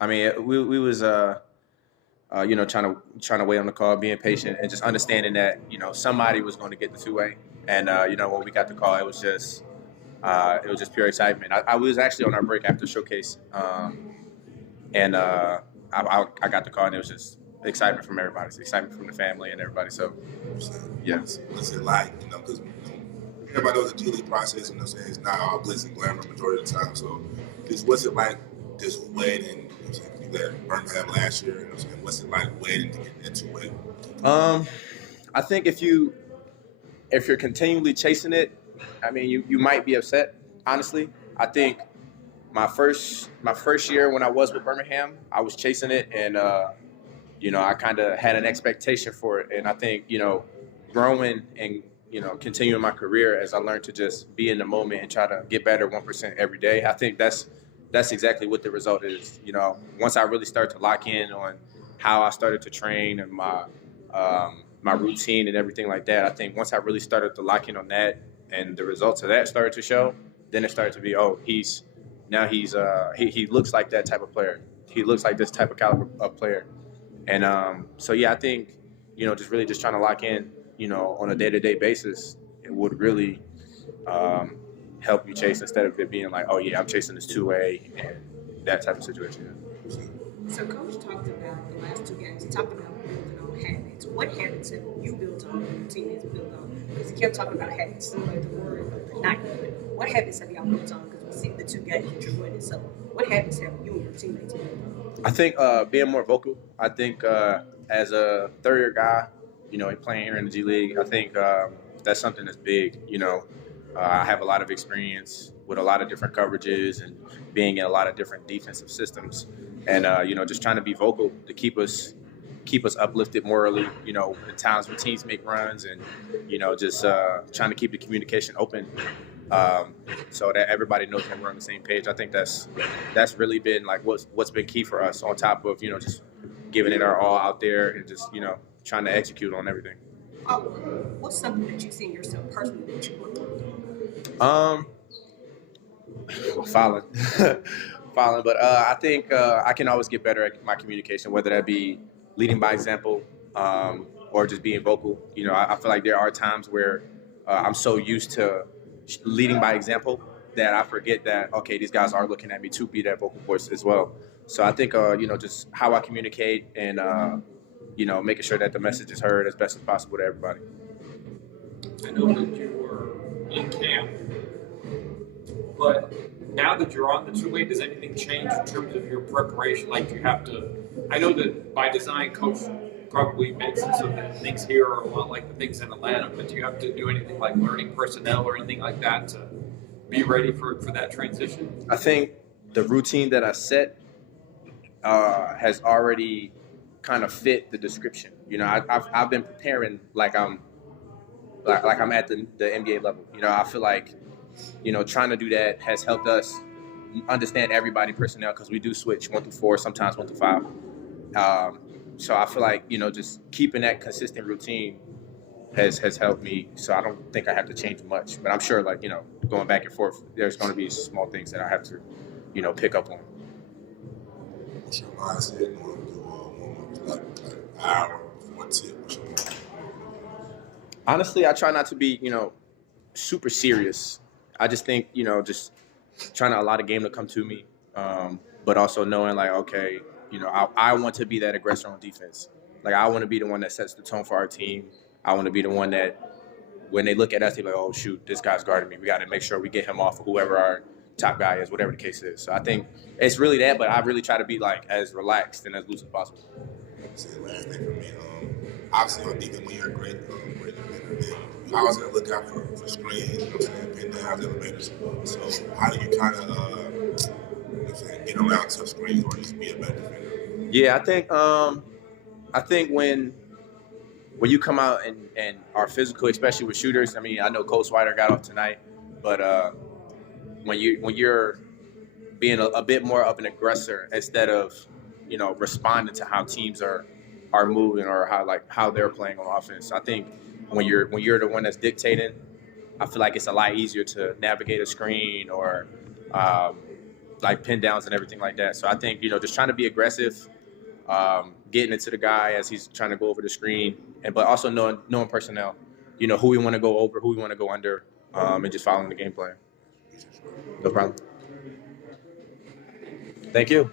I mean, we was trying to wait on the call, being patient, and just understanding that somebody was going to get the two-way. And when we got the call, it was just pure excitement. I was actually on our break after showcase, and I got the call, and it was just excitement from everybody, it's excitement from the family and everybody. So yeah. What's it like? Because everybody knows the G League process. It's not all glitz and glamour majority of the time. So, what's it like just waiting? You got Birmingham last year. What's it like waiting to get into it? I think if you're continually chasing it, I mean, you might be upset. Honestly, I think my first year when I was with Birmingham, I was chasing it, and I kind of had an expectation for it, and I think growing and continuing my career as I learned to just be in the moment and try to get better 1% every day. I think that's exactly what the result is. Once I really start to lock in on how I started to train and my routine and everything like that, I think once I really started to lock in on that and the results of that started to show, then it started to be, he looks like that type of player. He looks like this type of caliber of player. And so yeah, I think just trying to lock in, on a day-to-day basis, it would really help you chase instead of it being like, oh yeah, I'm chasing this two-way and that type of situation. So Coach talked about the last 2 games. He talked about building on habits. What habits have you built on and your teammates built on? Because he kept talking about habits, so like the word of the night. What habits have y'all built on? Because we see the 2 games that you're winning. So what habits have you and your teammates built on? I think being more vocal. I think as a third-year guy, playing here in the G League, I think that's something that's big. I have a lot of experience with a lot of different coverages and being in a lot of different defensive systems, and just trying to be vocal to keep us uplifted morally. At times when teams make runs, and just trying to keep the communication open, so that everybody knows that we're on the same page. I think that's really been like what's been key for us. On top of just giving it our all out there and just trying to execute on everything. What's something that you see in yourself personally that you want to do? Fouling, fouling. But I think I can always get better at my communication, whether that be leading by example or just being vocal. I feel like there are times where I'm so used to leading by example that I forget that, okay, these guys are looking at me to be that vocal voice as well. So I think, just how I communicate and, making sure that the message is heard as best as possible to everybody. I know that you were in camp, but now that you're on the two-way, does anything change in terms of your preparation? Like, do you have to? I know that by design, Coach probably makes it so that things here are a lot like the things in Atlanta, but do you have to do anything like learning personnel or anything like that to be ready for that transition? I think the routine that I set has already kind of fit the description. I've been preparing like I'm at the NBA level. I feel like trying to do that has helped us understand everybody personnel, because we do switch 1 through 4, sometimes 1 through 5. So I feel like just keeping that consistent routine has helped me. So I don't think I have to change much. But I'm sure going back and forth, there's going to be small things that I have to pick up on. What's your mindset going to do like an hour before tip? Honestly, I try not to be super serious. I just think just trying to allow the game to come to me, but also knowing like, okay, I want to be that aggressor on defense. Like, I want to be the one that sets the tone for our team. I want to be the one that when they look at us, they're like, oh shoot, this guy's guarding me. We got to make sure we get him off of whoever our top guy is, whatever the case is. So I think it's really that, but I really try to be like as relaxed and as loose as possible. Last thing for me, obviously on defense when you're great, I was gonna look out for screens, pin downs, elevators. So how do you kind of get around tough screens or just be a better defender? Yeah, I think when you come out and are physical, especially with shooters. I mean, I know Coach Swider got off tonight, but when you're being a bit more of an aggressor instead of responding to how teams are moving or how they're playing on offense. I think when you're the one that's dictating, I feel like it's a lot easier to navigate a screen or like pin downs and everything like that. So I think, just trying to be aggressive, getting into the guy as he's trying to go over the screen, but also knowing personnel, who we want to go over, who we want to go under, and just following the game plan. No problem. Thank you.